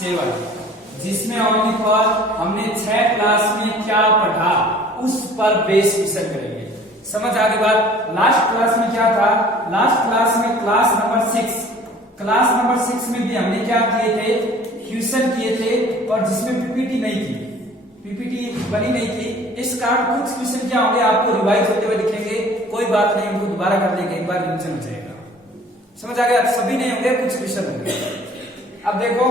7, जिसमें only for हमने 6 class में क्या पढ़ा उस पर बेस क्वेश्चन करेंगे। समझ आ गई बात। लास्ट क्लास में क्या था, लास्ट क्लास में क्लास नंबर 6 में भी हमने क्या किए थे, क्वेश्चन किए थे, और जिसमें पीपीटी नहीं थी, पीपीटी बनी नहीं थी। इस कारण कुछ क्वेश्चन क्या होंगे आपको रिवाइज होते हुए दिखेंगे, कोई बात नहीं, उनको दोबारा कर लेंगे, एक बार रिवीजन हो जाएगा। समझ आ गया। सभी नहीं होंगे, कुछ क्वेश्चन होंगे। अब देखो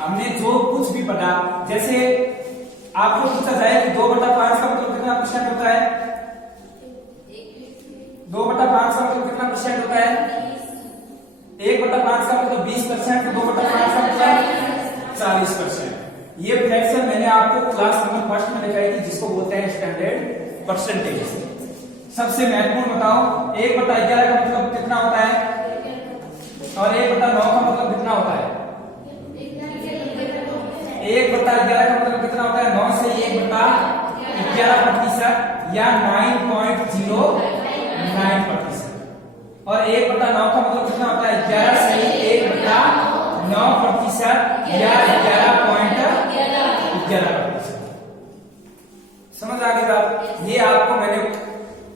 हमने जो कुछ भी पढ़ा, जैसे आपको पूछा जाए कि 2/5 का मतलब कितना परसेंट होता है, 2/5 का मतलब कितना परसेंट होता है, 1/5 का मतलब 20%, 2/5 का मतलब 40%। ये फ्रैक्शन मैंने आपको क्लास नंबर 1 में दिखाई थी, जिसको बोलते हैं स्टैंडर्ड परसेंटेज। सबसे महत्वपूर्ण बताओ, 1/11 का मतलब कितना होता है, और 1/9 का मतलब कितना होता है, 1/11 का मतलब कितना होता है, 9 से 1/11% या 9.09%, और 1/9 का मतलब कितना होता है, 11 से 1/9% या 11.11%। समझ आ गई बात। ये आपको मैंने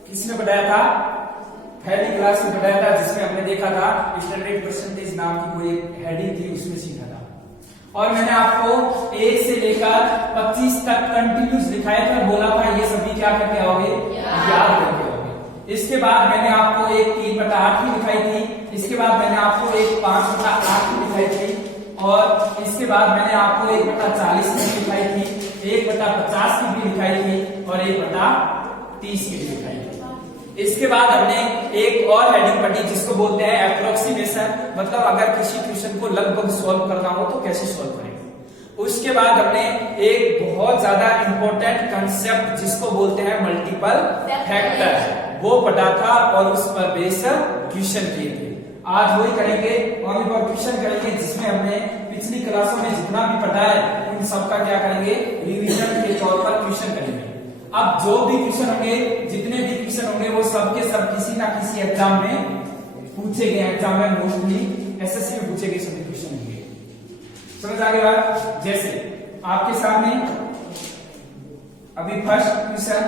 किसमें बताया था, पहली क्लास में बताया था, जिसमें हमने देखा था स्टैंडर्ड परसेंटेज नाम की कोई हेडिंग थी, उसमें सीखा था। और मैंने आपको 1 से लेकर 25 तक कंटिन्यूस दिखाया था, बोला था ये सभी क्या करके आओगे, याद करके आओगे। इसके बाद मैंने आपको एक 3/8 की दिखाई थी, इसके बाद मैंने आपको एक 5/8 की दिखाई थी, और इसके बाद मैंने आपको 1/40 की दिखाई थी, 1/50 की भी दिखाई थी, और 1/30 की भी दिखाई थी। इसके बाद हमने एक और हेडिंग पढ़ी, जिसको बोलते हैं अप्रोक्सीमेशन, मतलब अगर किसी क्वेश्चन को लगभग सॉल्व करना हो तो कैसे सॉल्व करेंगे। उसके बाद हमने एक बहुत ज्यादा इंपॉर्टेंट कंसेप्ट, जिसको बोलते हैं मल्टीपल फैक्टर, वो पढ़ा था, और उस पर बेस क्वेश्चन किए थे। आज वही करेंगे, और क्वेश्चन करेंगे, जिसमें हमने पिछली क्लासों में जितना भी पढ़ा है उन सबका क्या करेंगे, रिवीजन के तौर पर क्वेश्चन करेंगे। अब जो भी क्वेश्चन होंगे, जितने भी क्वेश्चन होंगे, वो सब के सब किसी ना किसी एग्जाम में पूछे गए, एग्जाम में मोस्टली एसएससी में पूछे गए सभी क्वेश्चन होंगे। समझ आ गई बात। जैसे आपके सामने अभी फर्स्ट क्वेश्चन,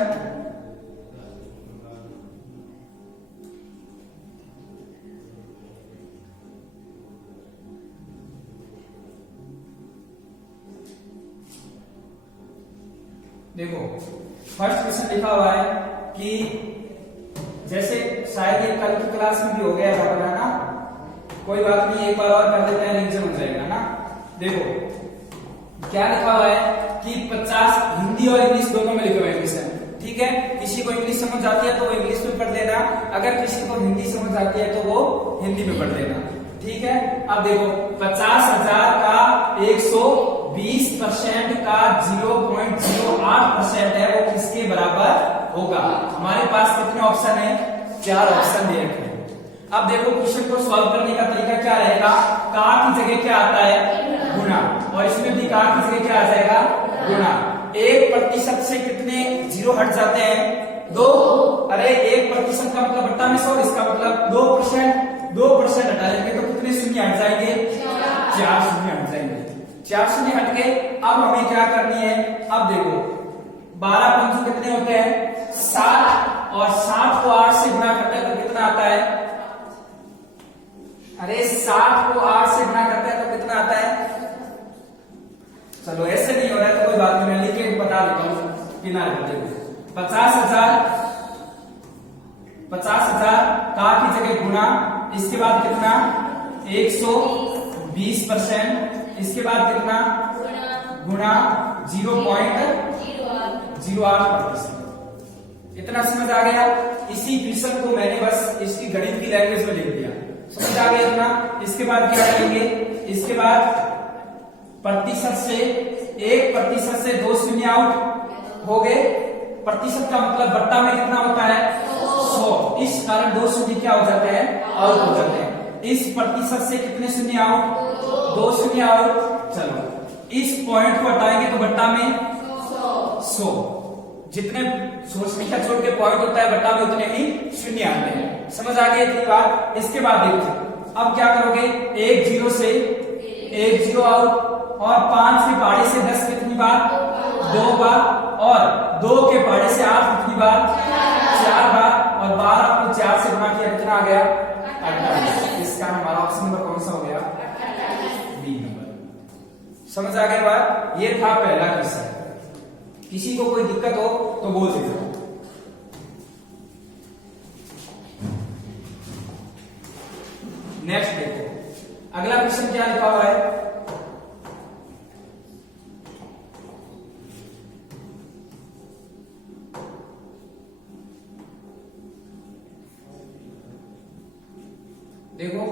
देखो फर्स्ट क्वेश्चन लिखा हुआ है कि जैसे शायद ये कल की क्लास में भी हो गया था ना, कोई बात नहीं, एक बार और कर देते हैं, रिवीजन हो जाएगा ना। देखो क्या लिखा हुआ है कि 50, हिंदी और इंग्लिश दोनों में लिखे हुए हैं क्वेश्चन, ठीक है। किसी को इंग्लिश समझ आती है तो वो इंग्लिश में पढ़ लेना, अगर किसी को हिंदी समझ आती है तो वो हिंदी में पढ़ लेना, ठीक है। अब देखो 50,000 का 120% का 0.08% है, वो किसके बराबर होगा। हमारे पास कितने ऑप्शन है, 4 ऑप्शन दे रखे हैं। अब देखो क्वेश्चन को सॉल्व करने का तरीका क्या रहेगा, का की जगह क्या आता है, गुना, और इसमें भी का की जगह क्या आ जाएगा, गुना। 1% से कितने जीरो हट जाते हैं, 2। अरे 1% का मतलब बट्टा में 100, इसका मतलब 2% हटा देंगे तो कितने शून्य हट जाएंगे, 4 शून्य हट जाएंगे। 4 शून्य हट गए। अब हमें क्या करनी है, अब देखो 12 पंचों कितने होते हैं, 7, और 7 को 8 से गुणा करते हैं तो कितना आता है, अरे 7 को 8 से गुणा करते हैं तो कितना आता है, चलो ऐसे नहीं हो रहा है तो कोई बात नहीं, मैं लिख के बता देता हूं किनारे पर। देखो 50,000 का की जगह गुना, इसके बाद कितना 120%, इसके बाद कितना गुना 0.08%। इतना समझ आ गया। इसी क्वेश्चन को मैंने बस इसकी गणित की लैंग्वेज में लिख दिया, समझ आ गया इतना। इसके बाद क्या करेंगे, इसके बाद प्रतिशत से 1% से 2 शून्य आउट हो गए। प्रतिशत का मतलब बट्टा में कितना होता है, 100, इस कारण 2 शून्य क्या हो जाते हैं, आउट हो जाते हैं। इस प्रतिशत से कितने शून्य आउट, 2 शून्य आउट। चलो इस पॉइंट को हटाएंगे तो बट्टा में 100, जितने संख्या छोड़ के पॉइंट होता है बट्टा में उतने ही शून्य आते हैं। समझ आ गई इतनी बात। इसके बाद देखो अब क्या करोगे, 1 0 से एक जीरो आउट। और 5 के पहाड़े से 10 कितनी बार? 2 बार। और 2 के पहाड़े से 8 कितनी बार? 4 बार। और 12 को 4 से गुणा किया कितना आ गया? 28। इसका हमारा ऑप्शन नंबर कौन सा हो गया? B number. समझ आ गई बात? ये था पहला क्वेश्चन। किसी को कोई दिक्कत हो तो बोल देना। नेक्स्ट देखो, अगला क्वेश्चन क्या लिखा हुआ है? देखो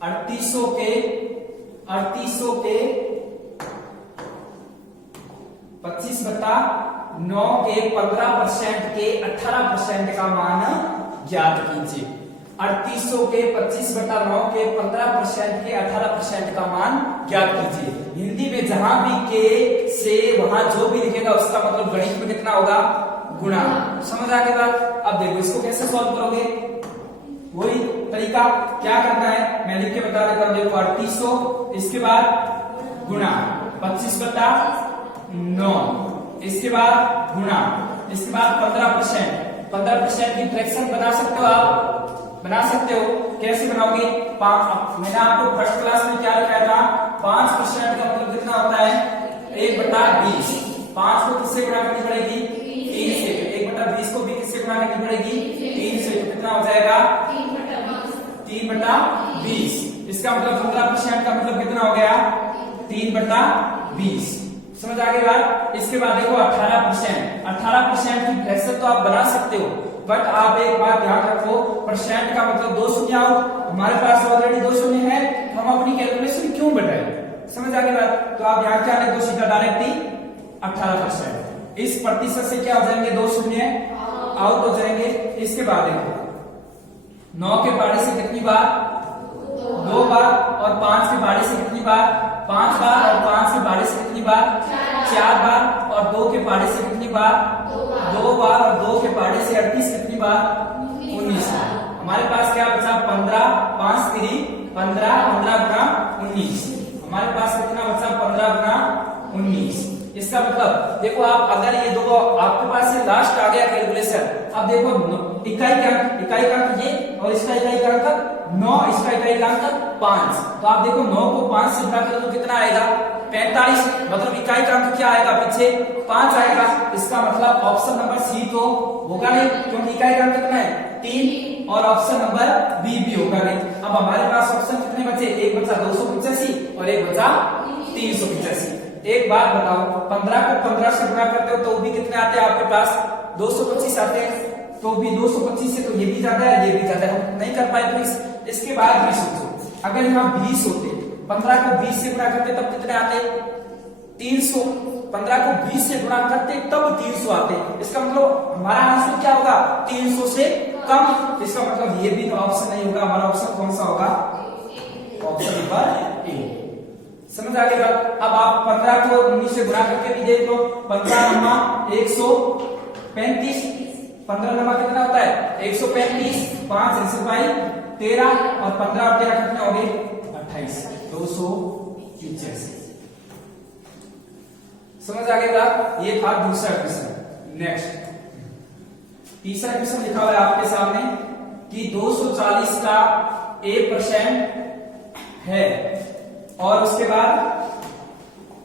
3800 के 25/9 के 15% के 18% का मान ज्ञात कीजिए। 3800 के 25/9 के 15% के 18% का मान ज्ञात कीजिए। हिंदी में जहां भी के से वहां जो भी लिखेगा उसका मतलब गणित में कितना होगा? गुणा। समझ आ गई बात? अब देखो इसको कैसे सॉल्व करोगे? वही तरीका, क्या करना है मैं लिख के बता देता हूं। देखो 3800, इसके बाद गुणा 25/9, इसके बाद गुणा, इसके बाद 15% की फ्रैक्शन बना सकते हो आप, बना सकते हो। कैसे बनाओगे? मैंने आपको फर्स्ट क्लास में क्या लिखाया था? 5% का मतलब कितना होता है? 1/20। 5 को किससे गुणा करनी पड़ेगी? 3 से। 1/20 को भी किससे गुणा करनी पड़ेगी? 3 से। तो कितना हो जाएगा? 3/20। इसका मतलब 15% का मतलब कितना हो गया? 3/20। समझ आ गई बात? इसके बाद देखो 18% की फ्रैक्शन तो आप बना सकते हो, बट आप एक बात ध्यान रखो, परसेंट का मतलब 2 शून्य आउट। हमारे पास ऑलरेडी 2 शून्य है, हम अपनी कैलकुलेशन क्यों बढ़ाएं? समझ आ गई बात? तो आप यहाँ क्या लिख दो सीधा डायरेक्ट ही 18%। इस प्रतिशत से क्या हो जाएंगे? 2 शून्य आउट हो जाएंगे। इसके बाद देखो 9 के पहाड़े से कितनी बार? 2 बार। और 5 के पहाड़े से कितनी बार? 5 बार। और 5 के पहाड़े से कितनी बार? 4 बार। और 2 के पहाड़े से कितनी बार? 2 बार। और 2 के पहाड़े से 38 कितनी बार? 19 बार। हमारे पास क्या बचा? 15, 5 3 15, 15 गुना 19। हमारे पास कितना बचा? 15 गुना 19। इसका मतलब देखो, आप अगर ये दो आपके पास से लास्ट आ गया कैलकुलेशन, अब देखो इकाई का अंक ये, और इसका इकाई का अंक 9, इसका इकाई का अंक 5। तो आप देखो 9 को 5 से गुणा करो तो कितना आएगा? 45। मतलब इकाई का अंक क्या आएगा? पीछे 5 आएगा। इसका मतलब ऑप्शन नंबर सी तो होगा नहीं, क्योंकि इकाई का अंक कितना है? 3। और ऑप्शन नंबर बी भी होगा नहीं। अब हमारे पास ऑप्शन कितने बचे? एक बचा 285 और एक बचा 385। एक बात बताओ, 15 को 15 से गुणा करते हो तो भी कितने आते हैं आपके पास? 225 आते हैं। तो भी 225 से तो ये भी ज्यादा है, ये भी ज्यादा है, हम नहीं कर पाए। तो इसके बाद भी सोचो, अगर यहाँ 20 होते, 15 को 20 से गुणा करते तब कितने आते? 300। 15 को 20 से गुणा करते तब 300 आते। इसका मतलब हमारा आंसर क्या होगा? 300 से कम। इसका मतलब ये भी तो ऑप्शन नहीं होगा। हमारा ऑप्शन कौन सा होगा? Option number A. समझ आ गया? अब आप 15 को 19 से गुणा करके भी देख लो। 15 नमा 135, 15 नमा कितना होता है? 135। 5 ऐसे पाई 13, और 15 और 13 कितने हो गए? 28। 285। समझ आ गया? ये था दूसरा क्वेश्चन। नेक्स्ट तीसरा क्वेश्चन लिखा हुआ है आपके सामने कि 240 का A% है, और उसके बाद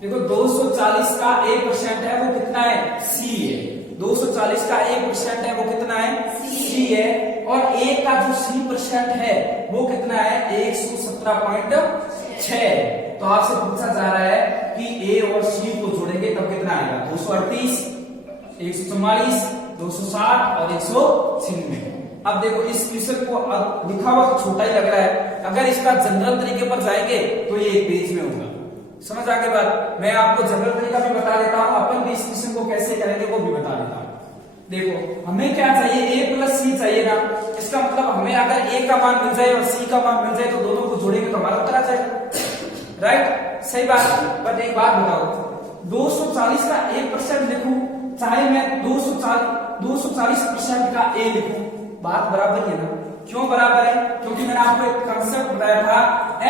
देखो 240 का A% है वो कितना है? C है। 240 का A% है वो कितना है? C है। और A का जो C% है वो कितना है? 117.6। तो आपसे पूछा जा रहा है कि A और C को जोड़ेंगे तब कितना आएगा? 238, 144, 260 और 196। अब देखो इस क्वेश्चन को लिखा हुआ तो छोटा ही लग रहा है, अगर इसका जनरल तरीके पर जाएंगे तो ये एक पेज में होगा। समझ आ गई बात? मैं आपको जनरल तरीका भी बता देता हूं, अपन भी इस क्वेश्चन को कैसे करेंगे वो भी बता देता हूं। देखो हमें क्या चाहिए? A+C चाहिए ना। इसका मतलब हमें अगर A का मान मिल जाए और C का मान मिल जाए तो दोनों को जोड़ेंगे तो हमारा उत्तर आ जाएगा। राइट? सही बात। बट एक बात बताओ, 240 का A% लिखूं चाहे मैं 240% का A लिखूं, बात बराबर ही है ना? क्यों बराबर है? क्योंकि मैंने आपको एक कंसेप्ट बताया था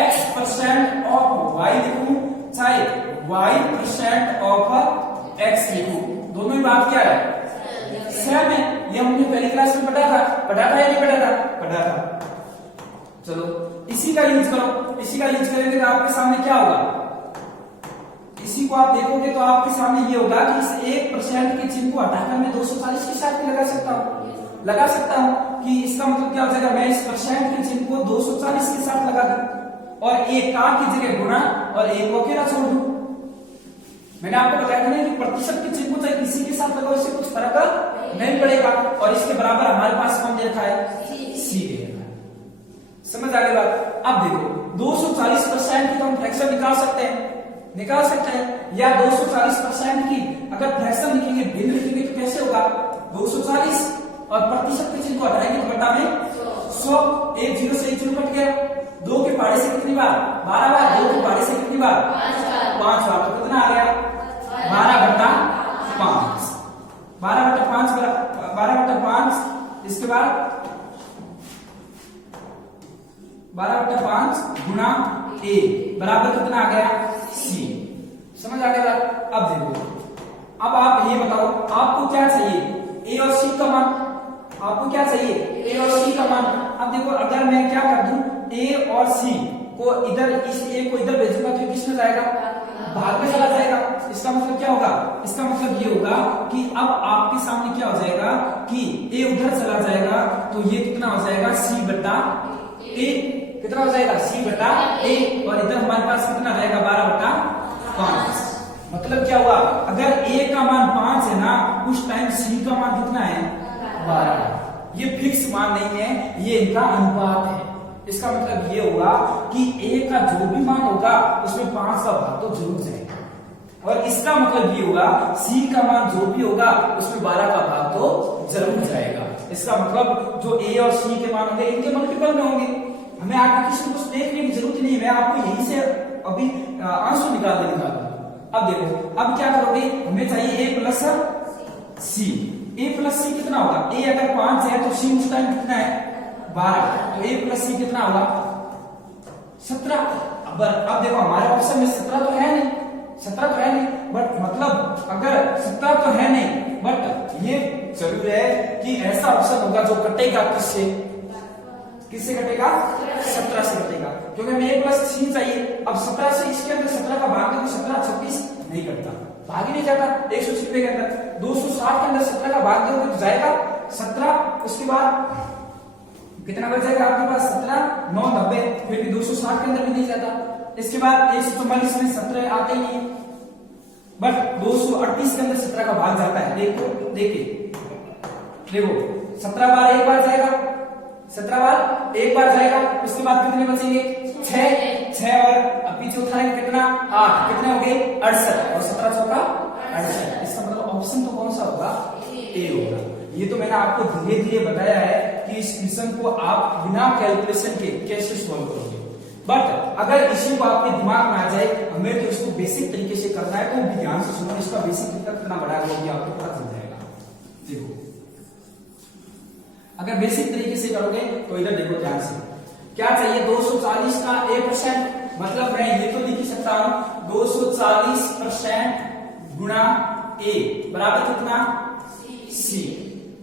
x% ऑफ y लिखूं चाहे y% ऑफ x लिखूं, दोनों ही बात क्या है सेम है। ये हमने पहली क्लास में पढ़ा था या नहीं पढ़ा था। चलो इसी का यूज करो, इसी का यूज करेंगे तो आपके सामने क्या होगा, इसी को आप देखोगे तो आपके सामने ये होगा कि इस 1% के चिन्ह को हटाकर मैं 240 के साथ लगा सकता हूं कि इसका मतलब क्या हो जाएगा, मैं इस परसेंट के चिन्ह को 240 के साथ लगा दूं और एक का की जगह गुणा और एक को अकेला छोड़ दूं। मैंने आपको बताया था कि प्रतिशत के चिन्ह को चाहे किसी के साथ लगाओ इससे कुछ फर्क नहीं पड़ेगा। और इसके बराबर हमारे पास कौन दे रखा है, सी दे रखा है। समझ आ गई बात। अब देखो 240% की तो हम फ्रैक्शन निकाल सकते हैं या 240% की अगर फ्रैक्शन लिखेंगे भिन्न लिखेंगे तो कैसे होगा, 240 और प्रतिशत के चिन्ह को हटाएंगे तो बटा में 100, एक जीरो से एक जीरो कट गया, 2 के पहाड़े से कितनी बार 12 बार, 2 के पहाड़े से कितनी बार 5 बार, तो कितना आ गया 12/5, 12/5 इसके बाद 12/5 गुणा a बराबर कितना आ गया c। समझ आ गया। अब देखो, अब आप ये बताओ आपको क्या चाहिए, a और c का मान, आपको क्या चाहिए a और c का मान। अब देखो अगर मैं क्या कर दूं, a और c को इधर, इस a को इधर भेजूंगा तो किसमें जाएगा, भाग में चला जाएगा। इसका मतलब क्या होगा, इसका मतलब ये होगा कि अब आपके सामने क्या हो जाएगा कि a उधर चला जाएगा तो ये कितना हो जाएगा c बटा a, कितना हो जाएगा c बटा a, और इधर हमारे पास कितना रहेगा 12/5। मतलब क्या हुआ, अगर a का मान 5 है ना उस टाइम c का मान कितना है 12। ये फिक्स मान नहीं है, ये इनका अनुपात है। इसका मतलब ये होगा कि a का जो भी मान होगा उसमें 5 का भाग तो जरूर जाएगा, और इसका मतलब ये होगा c का मान जो भी होगा उसमें 12 का भाग तो जरूर जाएगा। इसका मतलब जो a और c के मान होंगे इनके मल्टीपल में होंगे। हमें आगे किसी को देखने की जरूरत नहीं है, मैं आपको यहीं से अभी आंसर निकाल देगा। अब देखो, अब क्या करोगे, हमें चाहिए a plus c। a plus c कितना होगा, a अगर 5 है तो c उस टाइम कितना है 12, तो a प्लस c कितना होगा 17। अब देखो हमारे ऑप्शन में 17 तो है नहीं, बट मतलब अगर 17 तो है नहीं, बट ये जरूर है कि ऐसा ऑप्शन होगा जो कटेगा किससे कटेगा 17 से कटेगा, क्योंकि हमें a प्लस c चाहिए। अब 17 से इसके अंदर 17 का भाग देंगे, 17 26 नहीं करता, भाग ही नहीं जाता 196 के अंदर। 260 के अंदर 17 का भाग दोगे तो जाएगा 17, उसके बाद कितना बच जाएगा आपके पास 17 9 90, फिर भी 260 के अंदर भी नहीं जाता। इसके बाद 144 में 17 आते ही नहीं, बट 238 के अंदर 17 का भाग जाता है। देखो 17 बार एक बार जाएगा, 17 बार एक बार जाएगा, उसके बाद कितने बचेंगे 6 और अभी चौथा है कितना 8, कितने हो गए 68 और 17 चौका 68। इसका मतलब ऑप्शन तो कौन सा होगा, ए होगा। ये तो मैंने आपको धीरे धीरे बताया है कि इस क्वेश्चन को आप बिना कैलकुलेशन के कैसे सॉल्व करोगे, बट अगर इसी को आपके दिमाग में आ जाए हमें तो इसको बेसिक तरीके से करना है तो ध्यान से सुनो, इसका बेसिक कितना बड़ा है वो भी आपको पता चल जाएगा। देखो अगर बेसिक तरीके से करोगे तो इधर देखो ध्यान से, क्या चाहिए 240 का a%, मतलब मैं ये तो लिख सकता हूं 240% गुणा a बराबर कितना c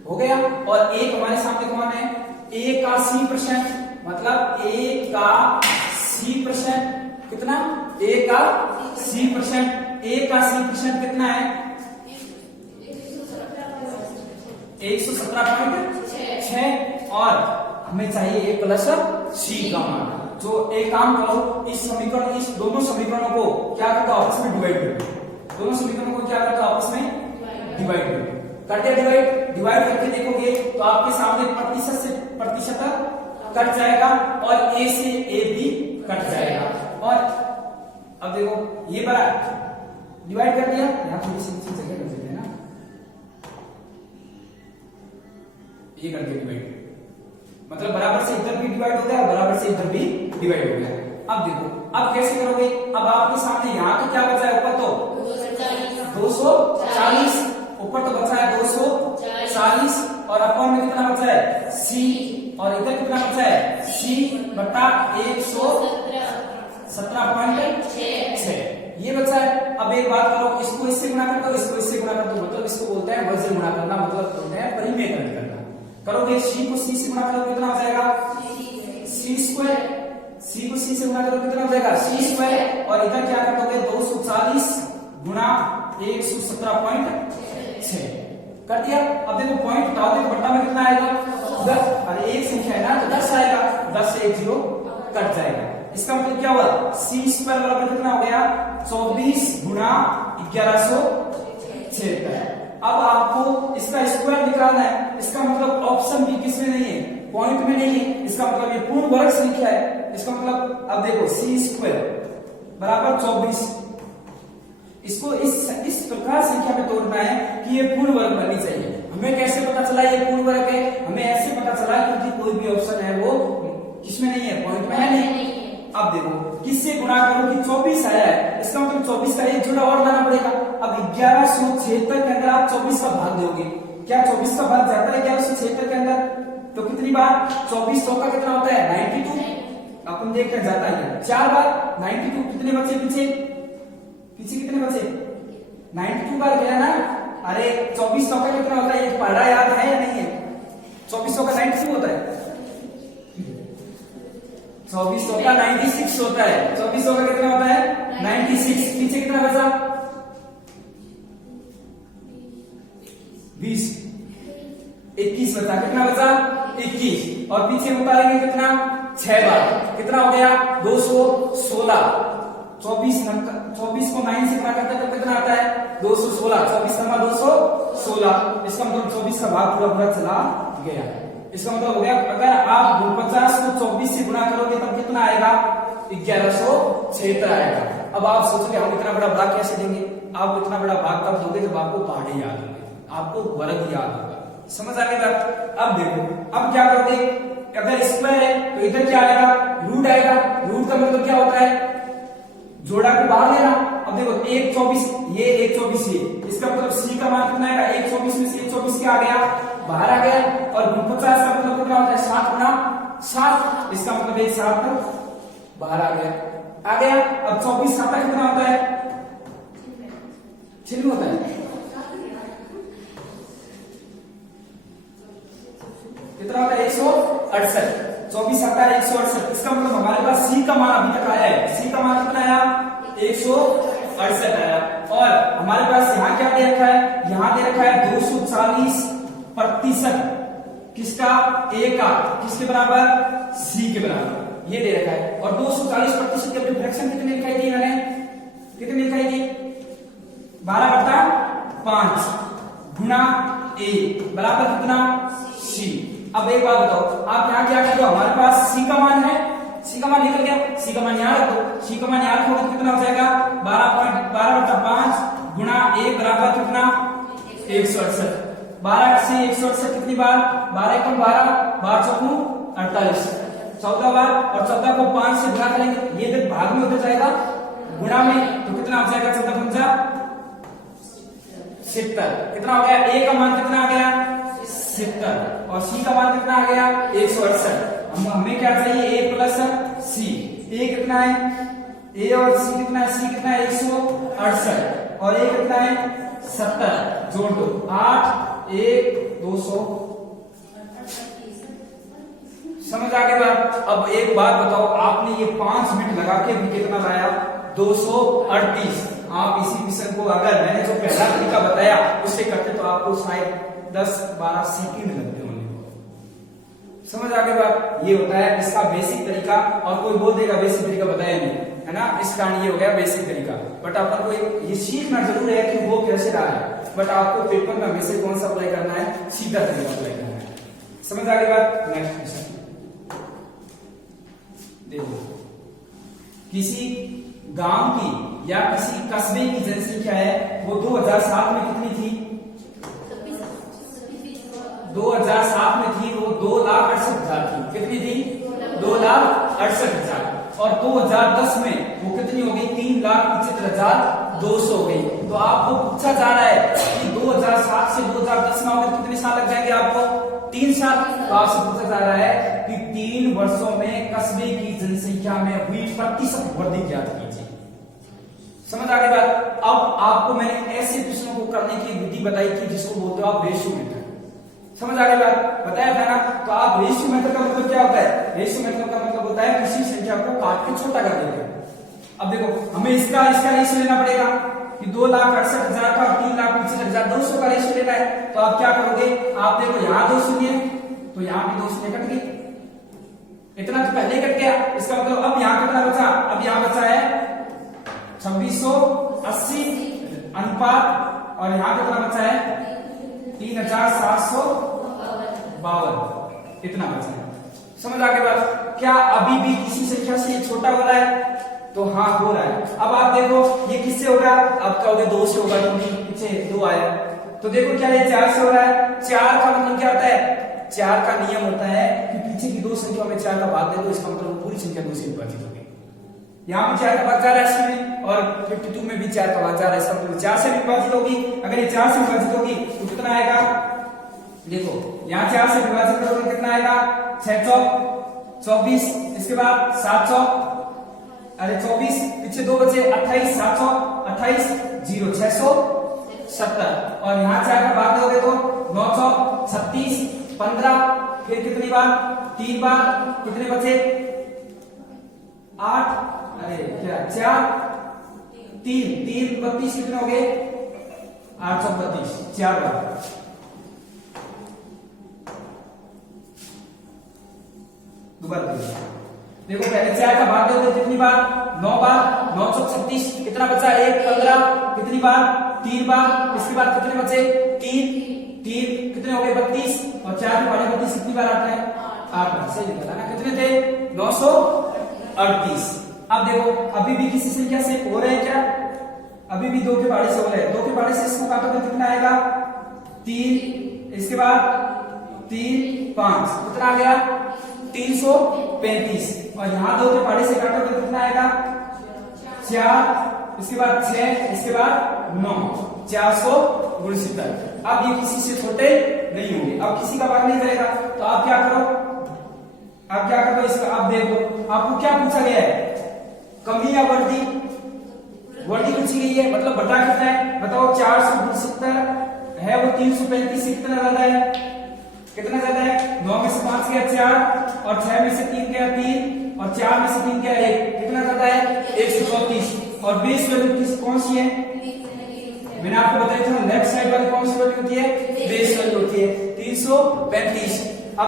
हो गया। और एक हमारे सामने कौन है, a का c%, मतलब a का c% कितना, a का c% कितना है 117.6, और हमें चाहिए a प्लस c का मान। तो एक काम करो, इस दोनों समीकरणों को क्या करता आपस में डिवाइड करो, दोनों समीकरणों को क्या करता आपस में डिवाइड करो, करते डिवाइड करके देखोगे तो आपके सामने प्रतिशत से प्रतिशत कट जाएगा और a से a भी कट जाएगा। और अब देखो ये बड़ा डिवाइड कर दिया, यहाँ थोड़ी सी जगह कर देते हैं ना, ये करके डिवाइड, मतलब बराबर से इधर भी डिवाइड हो गया और बराबर से इधर भी डिवाइड हो गया। अब देखो अब कैसे करोगे, अब आपके सामने यहाँ तो क्या बचा है, ऊपर तो 240, ऊपर तो बचा है 240 और अपर में कितना बचा है c, और इधर कितना बचा है c बटा 117। 17.6 ये बचा है। अब एक बात करो, इसको इससे गुणा कर दो, इसको इससे गुणा कर दो, मतलब इसको बोलते हैं वज्र गुणा करना, मतलब बोलते हैं परिमेयकरण करना। करोगे सी को सी से गुणा करोगे कितना हो जाएगा सी स्क्वायर, सी को सी से गुणा करोगे कितना हो जाएगा सी स्क्वायर, और इधर क्या कर दोगे 240 गुणा 117.6 कर दिया। अब देखो पॉइंट हटाओगे तो बट्टा में कितना आएगा 10, और एक संख्या है ना तो 10 आएगा, 10 से 1 0 कट जाएगा। इसका मतलब क्या हुआ सी स्क्वायर बराबर कितना हो गया 24 गुणा 1176। अब आपको इसका स्क्वायर निकालना है, इसका मतलब ऑप्शन भी किसमें नहीं है, पॉइंट में नहीं है, इसका मतलब ये पूर्ण वर्ग संख्या है। इसका मतलब अब देखो सी स्क्वायर बराबर 24, इसको इस प्रकार संख्या में तोड़ना है कि ये पूर्ण वर्ग बननी चाहिए। हमें कैसे पता चला ये पूर्ण वर्ग है, हमें ऐसे पता चला क्योंकि कोई भी ऑप्शन है वो किसमें नहीं है, पॉइंट में है नहीं। अब देखो किससे गुणा करो कि 24 आया है, इसका मतलब 24 का एक जोड़ा और लाना पड़ेगा। अब 1176 के अंदर आप 24 का भाग दोगे, क्या 24 का भाग जाता है 1176 के अंदर, तो कितनी बार 24 100 का कितना होता है 92, अपन देखते हैं जाता है 4 बार 92, कितने बचे पीछे कितने बचे 92 बार गया ना। अरे 24 100 का कितना होता है, ये पढ़ा याद है या नहीं है, 24 100 का 92 होता है, 24 100 का 96 होता है, 24 100 का कितना होता है 96, पीछे कितना बचा 20 21 बचा, कितना बचा 21, और पीछे उतारेंगे कितना 6 बार, कितना हो गया 216। 24 को 9 से गुणा करते हैं तो कितना आता है 216, 24 का 216, इसका मतलब 24 का भाग पूरा पूरा चला गया। इसका मतलब हो गया अगर आप 49 को 24 से गुणा करोगे तब कितना आएगा 1176 आएगा। अब आप सोचोगे हम इतना बड़ा भाग कैसे देंगे, आप इतना बड़ा भाग तब दोगे जब आपको पहाड़े याद होंगे, आपको वर्ग याद होगा। समझ आ गई बात। अब देखो अब क्या करोगे, अगर स्क्वायर है तो इधर क्या आएगा रूट आएगा, रूट का मतलब क्या होता है जोड़ा को बाहर लेना। अब देखो 124 ये 124 ये, इसका मतलब सी का मान कितना आएगा 124 में से 124 क्या आ गया बाहर आ गया, और 49 का मतलब कितना होता है 7 गुना 7, इसका मतलब 1 7 बाहर आ गया। अब 24 7 कितना होता है 6 होता है, कितना होता है 168, 24 7 168, इसका मतलब हमारे पास सी का मान अभी तक आया है, सी का मान कितना आया 168 आया, और हमारे पास यहाँ क्या दे रखा है, यहाँ दे रखा है 240% किसका ए का, किसके बराबर सी के बराबर, ये दे रखा है। और 240% की अपनी फ्रैक्शन कितनी लिखाई थी मैंने, कितनी लिखाई थी 12/5 गुणा ए बराबर कितना सी। अब एक बात बताओ, आप यहाँ क्या कर दो, हमारे पास सी का मान है, सी का मान निकल गया, सी का मान यहाँ रख दो, सी का मान यहाँ रखोगे तो कितना हो जाएगा 12/5 गुणा ए बराबर कितना 168, 12 से 168 कितनी बार 12 कम 12 12 चौकू 48, 14 बार, और 14 को 5 से गुणा करेंगे, ये जब भाग में होता जाएगा गुणा में तो कितना हो जाएगा 14 पंजा 70, कितना हो गया ए का मान कितना आ गया 70, और सी का मान कितना आ गया 168। हमें क्या चाहिए ए प्लस सी, ए कितना है ए और सी कितना है, सी कितना है 168 और ए कितना है 70, जोड़ दो 8 1 200। समझ आ गई बात। अब एक बात बताओ, आपने ये 5 मिनट लगा के भी कितना लाया 238। आप इसी क्वेश्चन को अगर मैंने जो पहला तरीका बताया उससे करते तो आपको शायद 10-12 सेकंड लगते होंगे। समझ आ गई बात। ये होता है इसका बेसिक तरीका, और कोई बोल देगा बेसिक तरीका बताया नहीं, है ना, इस कारण ये हो गया बेसिक तरीका। बट अपन को ये सीखना जरूर है कि वो कैसे रहा है, बट आपको पेपर में हमेशा कौन सा अप्लाई करना है, सीधा तरीका अप्लाई करना है। समझ आ गई बात। नेक्स्ट क्वेश्चन देखो, किसी गांव की या किसी कस्बे की जनसंख्या है वो 2007 में कितनी थी, 2007 में थी वो 2,68,000 थी, कितनी थी 2,68,000, और 2010 में वो कितनी हो गई 3,75,200 हो गई। तो आपको पूछा जा रहा है कि 2007 से 2010 में होकर कितने साल लग जाएंगे आपको 3 साल। तो आपसे पूछा जा रहा है कि 3 वर्षों में कस्बे की जनसंख्या में हुई प्रतिशत वृद्धि ज्ञात कीजिए। समझ आ गई बात। अब आपको मैंने ऐसे प्रश्नों को करने की विधि बताई थी जिसको बोलते हो आप रेशियो मेथड। समझ आ गई बात, बताया था ना। तो आप रेशियो मेथड का मतलब क्या होता है? रेशियो मेथड का मतलब होता है किसी संख्या को काट के छोटा कर देते हैं। अब देखो हमें इसका रेशियो लेना पड़ेगा कि 2,68,000 का 3,65,200 का रेशियो लेना है। तो आप क्या करोगे? आप देखो यहाँ 2 शून्य तो यहाँ भी 2 शून्य कट गए, इतना तो पहले कट गया। इसका मतलब अब यहाँ कितना बचा? अब यहाँ बचा है 2680 अनुपात और यहाँ कितना बचा है 3,752, इतना बचा है। समझ आ गई बात। क्या अभी भी किसी संख्या से छोटा हो रहा है? तो हाँ हो रहा है। अब आप देखो ये किससे होगा? आप कहोगे 2 से होगा क्योंकि पीछे 2 आया। तो देखो क्या ये 4 से हो रहा है। 4 का मतलब क्या होता है? 4 का नियम होता है कि पीछे की 2 संख्या में 4 का भाग दे दो, इसका मतलब पूरी संख्या 2 से विभाजित होगी। यहाँ भी 4 का भाग जा रहा है इसमें और 52 में भी 4 का भाग जा रहा है, इसका मतलब 4 से विभाजित होगी। अगर ये 4 से विभाजित होगी तो कितना आएगा? देखो यहाँ 4 से विभाजित करोगे कितना आएगा? 6 चौक 24, इसके बाद 7 चौक अरे 24, पीछे 2 बचे 28, 7 चौक 28, 0 670 और यहाँ 4 का भाग दोगे तो 9 चौक 36, 15, फिर कितनी बार? 3 बार, कितने बचे? 8, अरे क्या 4 3 3 32, कितने हो गए? 832, 4 बार। दोबारा देखो पहले 4 का भाग दोगे कितनी बार? 9 बार, 9 चौक 36, कितना बचा? 1 15, कितनी बार? 3 बार, इसके बाद कितने बचे? 3 3, कितने हो गए? 32 और 4 के पहले 32 कितनी बार आते हैं? 8 बार। सही निकला ना। कितने थे? 938। अब देखो अभी भी किसी संख्या से हो रहे हैं क्या? अभी भी 2 के पहाड़े से हो रहे हैं। 2 के पहाड़े से इसको काटोगे कितना आएगा? 3, इसके बाद 3 5, कितना आ गया? 335 और यहाँ 2 के पहाड़े से काटोगे कितना आएगा? 4, इसके बाद 6, इसके बाद 9, 469। अब ये किसी से छोटे नहीं होंगे। अब किसी का भाग नहीं करेगा तो आप क्या करो? आप क्या करो इसका? आप देखो आपको क्या पूछा गया है? कमी या वृद्धि? वृद्धि पूछी गई है, मतलब बटा कितना है? बताओ 469 है वो 335 से कितना ज्यादा है? कितना ज्यादा है? 9 में से 5 गया 4 और 6 में से 3 गया 3 और 4 में से 3 गया 1, कितना ज्यादा है? 134। और बेस वैल्यू कौन सी है? मैंने आपको बताया था लेफ्ट साइड वाली कौन सी वैल्यू होती है? बेस वैल्यू होती है 335। अब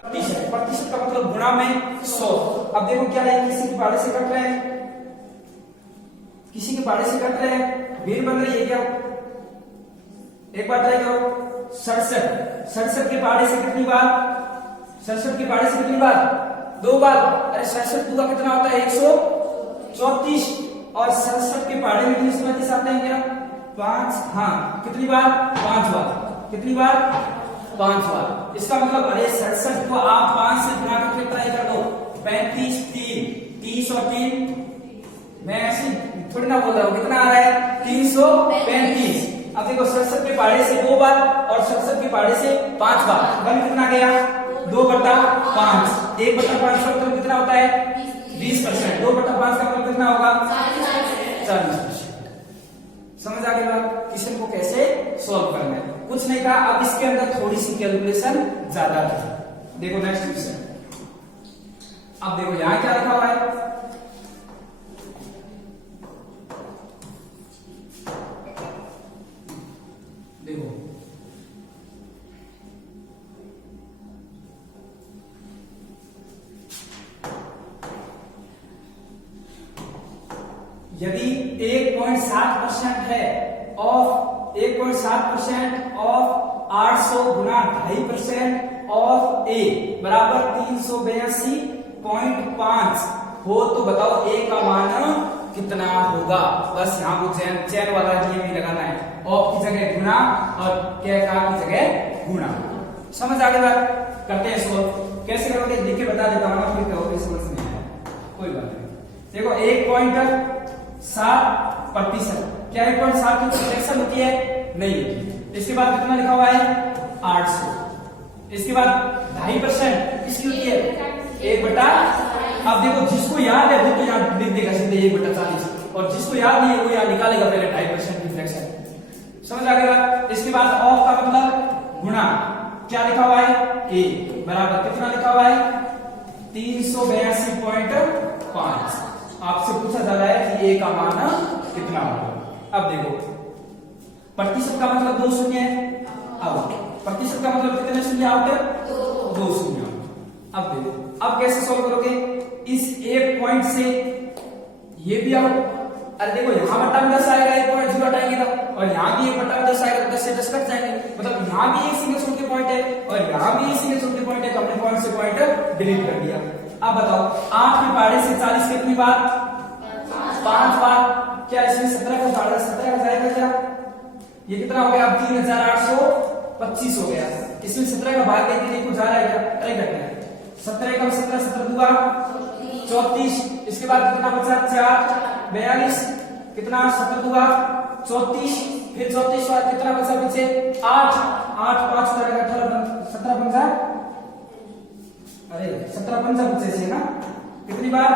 प्रतिशत का मतलब गुणा में 100। अब देखो क्या है? किसी के पहाड़े से कट रहे हैं, किसी के पहाड़े से कट रहे हैं, बेर बन रही है क्या? एक बार ट्राई करो। 67 के पहाड़े से कितनी बार? 67 के पहाड़े से कितनी बार? 2 बार। अरे 67 दूगा कितना होता है? 134 और 67 के पहाड़े में 335 आते हैं क्या? 5। हाँ कितनी बार? 5 बार। कितनी बार? 5 बार। इसका मतलब अरे 67 को आप 5 से गुणा करके ट्राई कर दो। 35 3 30 और 3, मैं ऐसे थोड़ी ना बोल रहा हूँ, कितना आ रहा है? 335। अब देखो 67 के पहाड़े से 2 बार और 67 के पहाड़े से 5 बार, बन कितना गया? 2/5। 1/5 का मतलब कितना होता है? 20%। 2/5 का मतलब कितना होगा? 40%। समझ आ गई बात? क्वेश्चन को कैसे सॉल्व करना है? कुछ नहीं कहा। अब इसके अंदर थोड़ी सी कैलकुलेशन ज्यादा थी। देखो नेक्स्ट क्वेश्चन। अब देखो यहां क्या लिखा हुआ है? देखो यदि 1.7% है ऑफ 1.7% ऑफ 800 गुना 2.5% ऑफ ए बराबर 382.5 हो तो बताओ ए का मान कितना होगा? बस यहाँ को चैन वाला नियम ही लगाना है। ऑफ की जगह गुना और क्या की जगह गुणा। समझ आ गई बात? करते हैं सॉल्व। कैसे करोगे लिख के बता देता हूँ, फिर कहोगे समझ नहीं आया, कोई बात नहीं। देखो 1.7%, क्या 1.7 की फ्रैक्शन होती है? नहीं होती। इसके बाद कितना लिखा हुआ है? 800। इसके बाद 2.5% किसकी होती है? 1/, अब देखो जिसको याद है वो तो यहाँ लिख देगा सीधे 1/40, और जिसको याद नहीं है वो यहाँ निकालेगा पहले 2.5% की फ्रैक्शन। समझ आ गया? इसके बाद ऑफ का मतलब गुणा, क्या लिखा हुआ है? a बराबर कितना लिखा हुआ है? 382.5। आपसे पूछा जा रहा है कि a का मान कितना होगा। अब देखो प्रतिशत का मतलब 2 शून्य है, अब प्रतिशत का मतलब कितने शून्य आउट? 2 शून्य। अब देखो अब कैसे सॉल्व करोगे? इस एक पॉइंट से ये भी आउट, अरे देखो यहाँ बट्टा में 10 आएगा, 1.0 हटाएंगे तब, और यहाँ भी 1/10 आएगा, 10 से 10 कट जाएंगे, मतलब यहाँ भी एक सिंगल छोटे पॉइंट है और यहाँ भी एक सिंगल छोटे पॉइंट है, तो हमने पॉइंट से पॉइंट डिलीट कर दिया। अब बताओ 8 के पहाड़े से 40 कितनी बार? 5 बार। क्या इसमें 17 का पहाड़ा 17 जाएगा क्या? ये कितना हो गया? अब 3825 हो गया। इसमें 17 का भाग देने को जा रहा है क्या? ट्राई करते हैं। 17 का 17, 17 दूगा 34। इसके बाद कितना बचा? 4 42, कितना? 17 दूगा 34, फिर 34 बाद कितना बचा पीछे? 8 8 5 18 17 पंजा, अरे 17 पंजा बचे से ना, कितनी बार?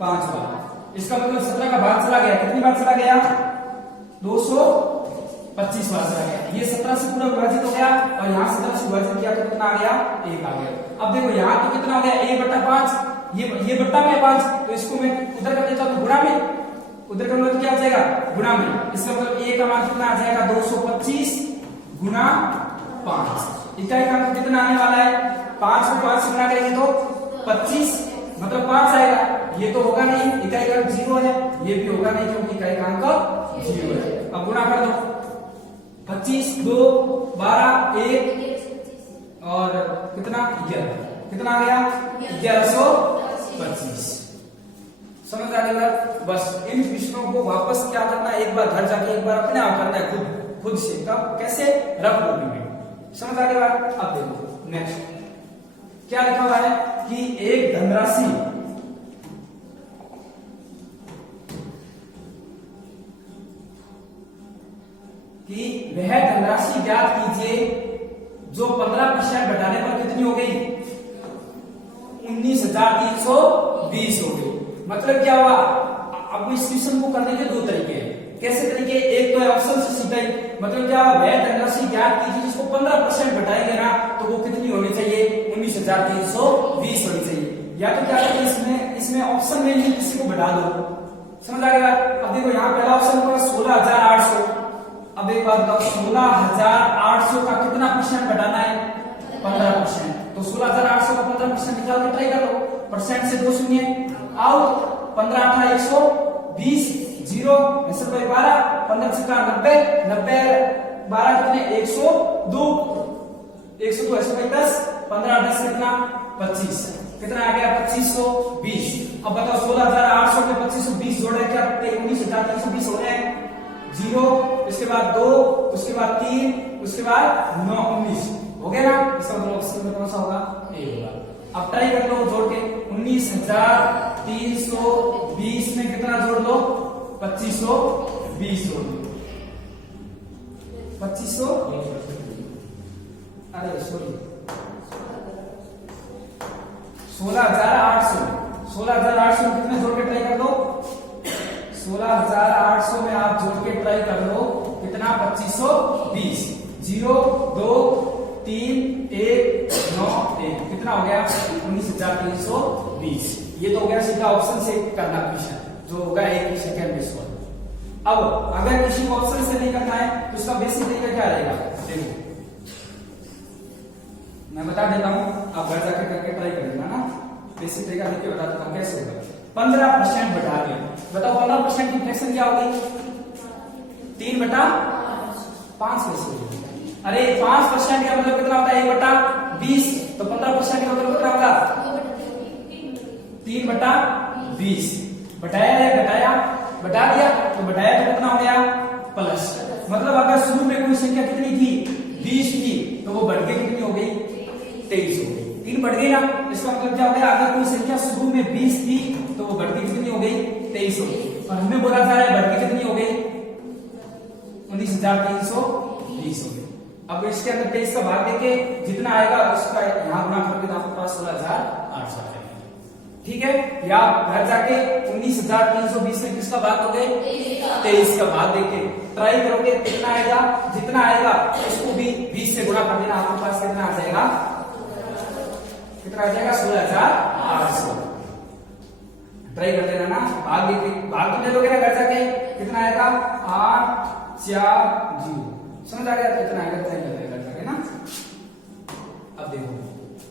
5 बार। इसका मतलब 17 का भाग चला गया, कितनी बार चला गया? 225 बार चला गया। ये 17 से पूरा विभाजित हो गया और यहाँ 17 से विभाजित किया तो कितना आ गया? 1 आ गया। अब देखो यहाँ तो कितना हो गया? 1/5, ये बट्टा में 5, तो इसको मैं उधर कर देता हूं तो गुणा में, उधर करूंगा तो क्या आ जाएगा? गुणा में। इसका मतलब a का मान कितना आ जाएगा? 225 गुणा 5। इकाई का कितना आने वाला है? 5 को 5 से गुणा करेंगे तो 25, मतलब 5 आएगा। ये तो होगा नहीं, इकाई का 0 है, ये भी होगा नहीं क्योंकि इकाई का अंक 0 है। अब गुणा कर दो, 25 2 12 1 और कितना? 11, कितना आ गया? 1125। समझ आ गया? बस इन प्रश्नों को वापस क्या करना है? एक बार घर जाके एक बार अपने आप करना है, खुद से। कब? कैसे? रफ कॉपी में। समझ आ गया? अब देखो नेक्स्ट क्या लिखा हुआ है कि एक धनराशि कि वह धनराशि ज्ञात कीजिए जो 15% घटाने पर कितनी हो गई? 19,320 हो गई। मतलब क्या हुआ? अब इस क्वेश्चन को करने के 2 तरीके हैं। कैसे तरीके? एक तो है ऑप्शन से सीधा ही, मतलब क्या? वह धनराशि ज्ञात कीजिए जिसको 15% घटाएंगे ना तो वो कितनी होनी चाहिए? 19,320 होनी चाहिए। या तो क्या करते हैं इसमें ऑप्शन में ही किसी को बढ़ा दो। समझ आ गया? अब देखो यहाँ पहला ऑप्शन होगा 16,800। अब एक बात बताओ, 16,800 का कितना परसेंट घटाना है? 15%। तो 16,800 का 15% निकाल के ट्राई कर लो। परसेंट से 2 शून्य आउट, 15 8 120 0 12 15 6 90 90 12 कितने? 102 102 10 15 10 कितना? 25, कितना आ गया? 2520। अब बताओ 16,800 में 2520 जोड़े क्या? 19,320 हो रहे हैं। 0, इसके बाद 2, उसके बाद 3, उसके बाद 9 19 हो गया ना? इसका मतलब ऑप्शन में कौन सा होगा? ए होगा। अब ट्राई कर लो जोड़ के, 19,320 में कितना जोड़ लो? 2520 जोड़ लो। 2500, अरे सॉरी 16,800 16,800 में कितने जोड़ के ट्राई कर दो? 16,800 में आप जोड़ के ट्राई कर लो, कितना? 2520 0 2 3 1 9 1, कितना हो गया? 19,320। ये तो हो गया सीधा ऑप्शन से करना क्वेश्चन, जो होगा एक ही सेकंड में सॉल्व। अब अगर किसी को ऑप्शन से नहीं करना है तो उसका बेसिक तरीका क्या रहेगा? देखो मैं बता देता हूं, आप घर जाकर करके ट्राई कर लेना ना। बेसिक तरीका देखिए, बता देता हूं कैसे होगा। 15% बढ़ा दिया, बताओ 15% की फ्रैक्शन क्या होगी? 3/5 कैसे होगी? अरे 5% का मतलब कितना होता है? 1/20। तो 15% का मतलब कितना होगा? 3/20। बढ़ाया है, घटाया, बढ़ा दिया तो बढ़ाया तो कितना हो गया? प्लस। मतलब अगर शुरू में कोई संख्या कितनी थी? 20 थी, तो वो बढ़ के कितनी हो गई? 23 हो गई। 3 बढ़ गई ना? इसका मतलब क्या हो गया? अगर कोई संख्या शुरू में 20 थी तो वो बढ़ के कितनी हो गई? 23 हो गई। और हमें बोला जा रहा है बढ़ के कितनी हो गई? 19,320 हो गई। अब इसके अंदर 23 का भाग देके जितना आएगा उसका यहाँ गुना करके तो आपके पास 16,800 आ जाएगा। ठीक है, या घर जाके 19,320 में किसका भाग दोगे? 23 का भाग देके ट्राई करोगे, कितना आएगा? जितना आएगा उसको भी 20 से गुणा कर देना, आपके पास कितना आ जाएगा? कितना आ जाएगा? 16,800। ट्राई कर देना ना, भाग देके, भाग तो ले लोगे ना घर जाके, कितना आएगा? 840। समझ आ गया कितना आएगा? ट्राई कर देगा घर जाके ना। अब देखो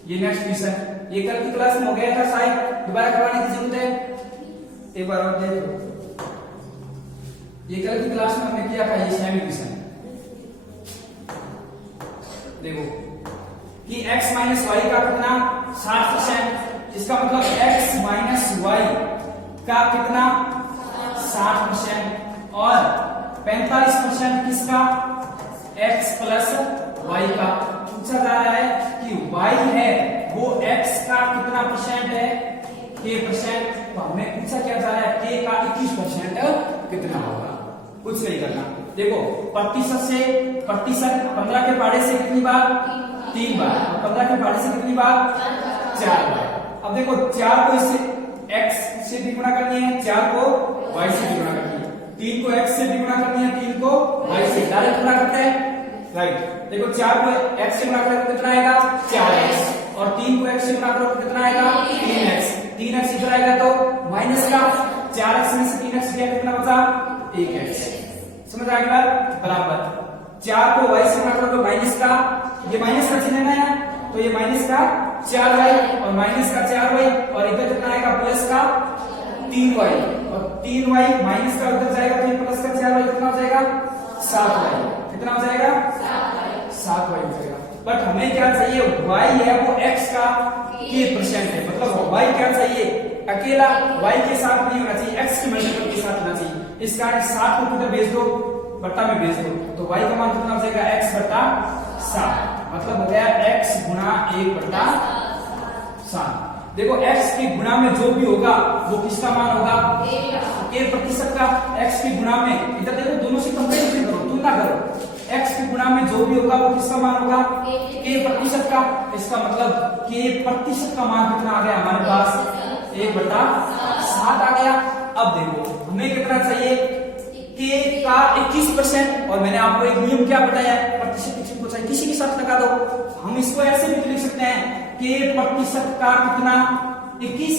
ये नेक्स्ट क्वेश्चन, ये कल की क्लास में हो गया था शायद, दोबारा करवाने की जरूरत है? एक बार और देखो, ये कल की क्लास में हमने किया था ये सेम क्वेश्चन। देखो कि x माइनस वाई का कितना? 60%। इसका मतलब x माइनस वाई का कितना? 60%। और 45% किसका? x प्लस वाई का। पूछा जा रहा है कि y है वो x का कितना परसेंट है? k%। तो हमें पूछा क्या जा रहा है? k का 21% कितना होगा? कुछ नहीं करना। देखो प्रतिशत से प्रतिशत 15 के पहाड़े से कितनी बार? 3 बार। 15 के पहाड़े से कितनी बार? 4 बार। अब देखो 4 को इससे x से भी गुणा करनी है, 4 को y से भी गुणा करनी है, 3 को x से भी गुणा करनी है, 3 को y से। डायरेक्ट गुणा करते हैं, राइट। देखो 4 को x से गुणा करो तो कितना आएगा? 4x। और 3 को x से गुणा करो तो कितना आएगा? 3x। 3x इधर आएगा तो माइनस का 4x में से 3x गया, कितना बचा? 1x। समझ आ गया? बराबर 4 को y से गुणा करो तो माइनस का, ये माइनस का चिन्ह है ना, तो ये माइनस का 4y और माइनस का 4y, और इधर कितना आएगा? प्लस का 3y, और 3y माइनस का उधर जाएगा तो ये प्लस का 4y कितना हो जाएगा? 7y। कितना हो जाएगा? 7y हो जाएगा। बट हमें क्या चाहिए? y है वो x का k% है, मतलब y क्या चाहिए? अकेला y के साथ नहीं होना चाहिए, x के मल्टीपल के साथ होना चाहिए। इस कारण 7 को किधर भेज दो? बट्टा में भेज दो, तो y का मान कितना हो जाएगा? x बट्टा 7। मतलब हो गया x गुणा 1/7। देखो x के गुणा में जो भी होगा वो किसका मान होगा? k% का। x के गुणा में, इधर देखो दोनों से कंपैरिजन करो, तुलना करो। x के गुणा में जो भी होगा वो किसका मान होगा? k% का। इसका मतलब k% का मान कितना आ गया हमारे पास? 1/7 आ गया। अब देखो हमें कितना चाहिए? k का 21%। और मैंने आपको एक नियम क्या बताया? प्रतिशत के चिन्ह को चाहिए किसी के साथ लगा दो। हम इसको ऐसे भी लिख सकते हैं, k% का कितना? 21।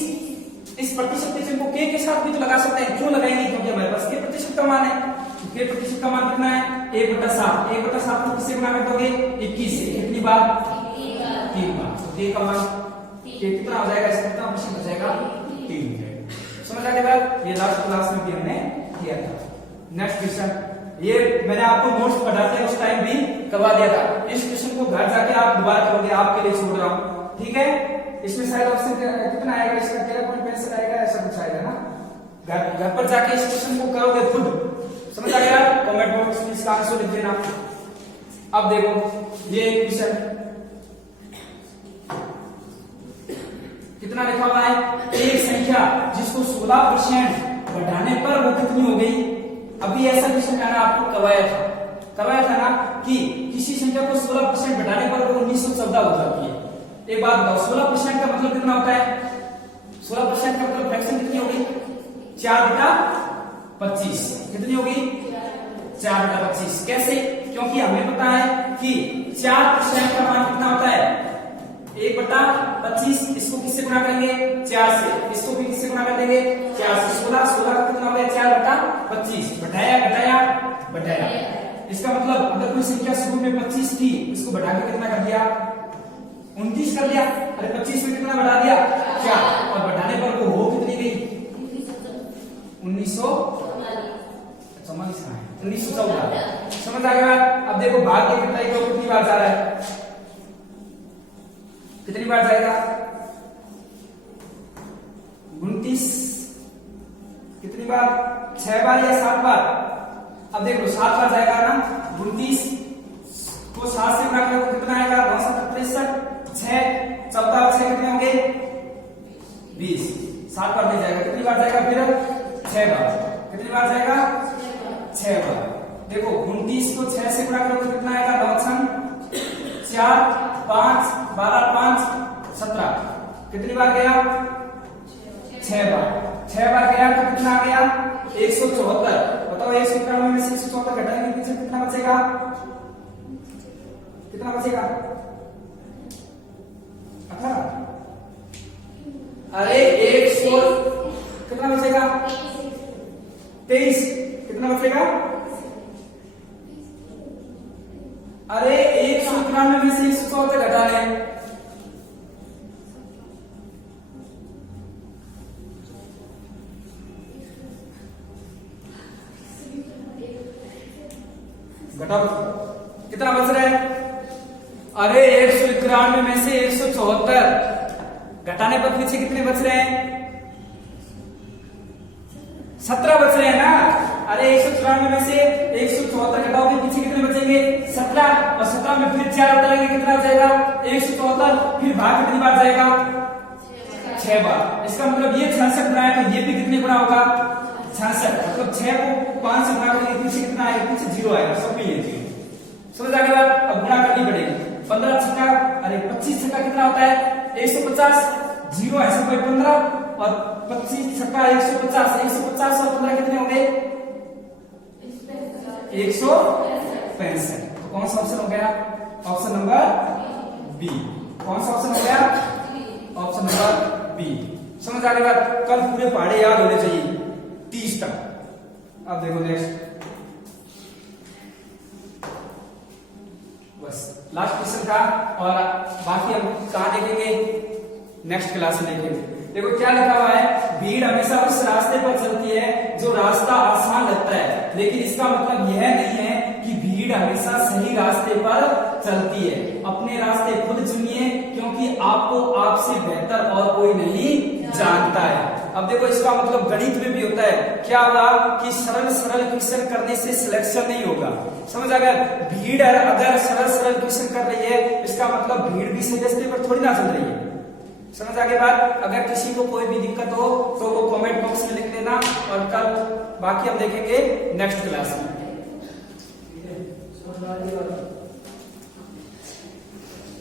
इस प्रतिशत के चिन्ह को k के साथ भी तो लगा सकते हैं, क्यों लगाएंगे? क्योंकि हमारे पास k% का मान है। k% का मान कितना है? 1/7। 1/7 को किससे गुणा कर दोगे? 21 से। कितनी बार? 3 बार। तो k का मान कितना हो जाएगा? इसका कितना परसेंट हो जाएगा? 3। समझ आ गया? ये लास्ट क्लास में भी हमने किया था। नेक्स्ट क्वेश्चन, ये मैंने आपको नोट्स पढ़ाते हैं उस टाइम भी करवा दिया था। इस क्वेश्चन को घर जाके आप दोबारा करोगे, आपके लिए छोड़ रहा हूं, ठीक है? इसमें शायद ऑप्शन कितना आएगा? इसका 13.65 आएगा, ऐसा कुछ आएगा ना। घर पर जाके इस क्वेश्चन को करोगे खुद। समझ आ गया? कमेंट बॉक्स में इसका आंसर लिख देना। अब देखो ये क्वेश्चन कितना लिखा हुआ है? एक संख्या जिसको 16% बढ़ाने पर वो कितनी हो गई? अभी ऐसा क्वेश्चन मैंने आपको करवाया था ना कि किसी संख्या को 16% बढ़ाने पर वो 1914 हो जाती है। एक बात बताओ, 16% का मतलब कितना होता है? 16% का मतलब फ्रैक्शन कितनी होगी? 4/25। कितनी होगी? 4/25। कैसे? क्योंकि हमें पता है कि 4% का मान कितना होता है? 1/25। इसको किससे गुणा करेंगे? 4 से। इसको भी किससे गुणा कर देंगे? 4 से। 16 का कितना हो गया? 4/25। बढ़ाया। इसका मतलब अगर कोई संख्या शुरू में 25 थी, इसको बढ़ा के कितना कर दिया? 29 कर दिया। अरे 25 में कितना बढ़ा दिया? 4। और बढ़ाने पर वो हो कितनी गई? 1914। समझ आ गया? अब देखो भाग के कितना कितनी बार जा रहा है? कितनी बार जाएगा? 29। कितनी बार? 6 बार या 7 बार? अब देखो 7 बार जाएगा ना। 29 को 7 से गुणा करो कितना आएगा? 963। 6 14 और 6 कितने होंगे? 20। 7 बार नहीं जाएगा। कितनी बार जाएगा फिर? 6 बार। कितनी बार जाएगा? 6 बार। देखो 29 को 6 से गुणा करो तो कितना आएगा? 9 4 5 12 5 17 कितनी बार गया 6 बार। 6 बार गया तो कितना आ गया 174। बताओ 191 में से 174 घटाएंगे पीछे कितना बचेगा, कितना बचेगा 18। अरे 100 कितना बचेगा 23, कितना बचेगा, अरे 191 में से 174 घटा लें, घटा कितना बच रहा है, अरे 191 में से 174 घटाने पर पीछे कितने बच रहे हैं 17 बच रहे हैं ना। अरे 194 में से 174 घटाओगे पीछे कितने बचेंगे 17, और 17 में फिर 4 उतारेंगे कितना बचेगा 174, फिर भाग कितनी बार जाएगा 6 बार। इसका मतलब ये 66 बनाया तो ये भी कितने गुना होगा 66, मतलब 6 को 5 से गुणा करेंगे पीछे कितना आएगा, पीछे 0 आएगा, सब में ये 0। समझ आ गई बात। अब गुणा करनी पड़ेगी, 15 छक्का, अरे 25 छक्का कितना होता है 150, 0 है सब 15, और 25 छक्का 150, 150 और 15 कितने होंगे 165। तो कौन सा ऑप्शन हो गया, ऑप्शन नंबर बी। कौन सा ऑप्शन हो गया, ऑप्शन नंबर बी। समझ आ गई बात। कल पूरे पहाड़े याद होने चाहिए 30 तक। अब देखो नेक्स्ट, बस लास्ट क्वेश्चन था, और बाकी हम कहाँ देखेंगे नेक्स्ट क्लास में देखेंगे। देखो क्या लिखा हुआ है, भीड़ हमेशा उस रास्ते पर चलती है जो रास्ता आसान लगता है, लेकिन इसका मतलब यह नहीं है कि भीड़ हमेशा सही रास्ते पर चलती है। अपने रास्ते खुद चुनिए, क्योंकि आपको आपसे बेहतर और कोई नहीं जानता है। अब देखो इसका मतलब गणित में भी होता है, क्या होगा कि सरल सरल क्वेश्चन करने से सिलेक्शन नहीं होगा। समझ आ गया, भीड़ अगर सरल सरल क्वेश्चन कर रही है इसका मतलब भीड़ भी सही रास्ते पर थोड़ी ना चल रही है। समझ आ गई बात। अगर किसी को कोई भी दिक्कत हो तो वो कमेंट बॉक्स में लिख देना, और कल बाकी हम देखेंगे नेक्स्ट क्लास में।